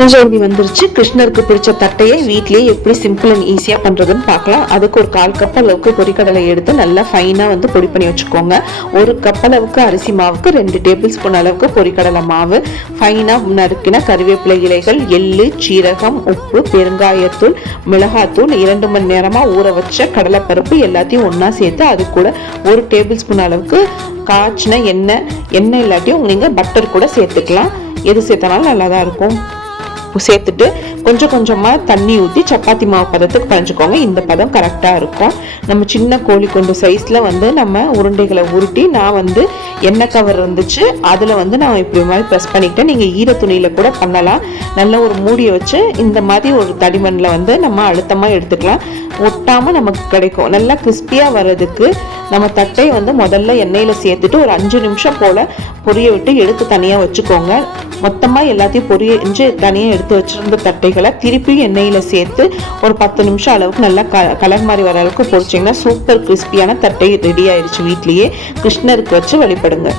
ஜெயந்தி வந்துருச்சு. கிருஷ்ணருக்கு பிடிச்ச தட்டையை வீட்லயே எப்படி சிம்பிள் அண்ட் ஈஸியா பண்றதுன்னு பார்க்கலாம். அதுக்கு ஒரு 1/4 கப் அளவுக்கு பொரிக்கடலை எடுத்து நல்லா ஃபைனா பொடி பண்ணி வச்சுக்கோங்க. 1 கப் அளவுக்கு அரிசி மாவுக்கு 2 டேபிள் ஸ்பூன் அளவுக்கு பொரிக்கடலை மாவு, ஃபைனா நறுக்கின கறிவேப்பிலை இலைகள், எள்ளு, சீரகம், உப்பு, பெருங்காயத்தூள், மிளகாத்தூள், 2 மணி நேரமா ஊற வச்ச கடலைப்பருப்பு எல்லாத்தையும் ஒன்னா சேர்த்து அது கூட 1 டேபிள் ஸ்பூன் அளவுக்கு காய்ச்சின எண்ணெய் இல்லாட்டியும் நீங்க பட்டர் கூட சேர்த்துக்கலாம். எது சேர்த்தனாலும் நல்லா தான் இருக்கும். சேர்த்துட்டு கொஞ்சம் கொஞ்சமாக தண்ணி ஊற்றி சப்பாத்தி மாவு பதத்துக்கு பறிஞ்சுக்கோங்க. இந்த பதம் கரெக்டாக இருக்கும். நம்ம சின்ன கோழி கொண்டு சைஸில் நம்ம உருண்டைகளை உருட்டி நான் எண்ணெய் கவர் இருந்துச்சு அதில் நான் இப்படி மாதிரி ப்ரெஸ் பண்ணிக்கிட்டேன். நீங்கள் ஈர துணியில் கூட பண்ணலாம். நல்ல ஒரு மூடியை வச்சு இந்த மாதிரி ஒரு தடிமண்ணில் நம்ம அழுத்தமாக எடுத்துக்கலாம். ஒட்டாமல் நமக்கு கிடைக்கும். நல்லா கிறிஸ்பியாக வர்றதுக்கு நம்ம தட்டை முதல்ல எண்ணெயில் சேர்த்துட்டு ஒரு 5 நிமிஷம் போல் பொரிய விட்டு எடுத்து தனியாக வச்சுக்கோங்க. மொத்தமாக எல்லாத்தையும் பொரிஞ்சு தனியாக எடுத்து வச்சுருந்த தட்டைகளை திருப்பி எண்ணெயில் சேர்த்து ஒரு 10 நிமிஷம் அளவுக்கு நல்லா கலர் மாதிரி வர அளவுக்கு பொரிச்சிங்கன்னா சூப்பர் கிறிஸ்பியான தட்டை ரெடி ஆயிடுச்சு. வீட்லேயே கிருஷ்ணருக்கு வச்சு வழிபடுங்க.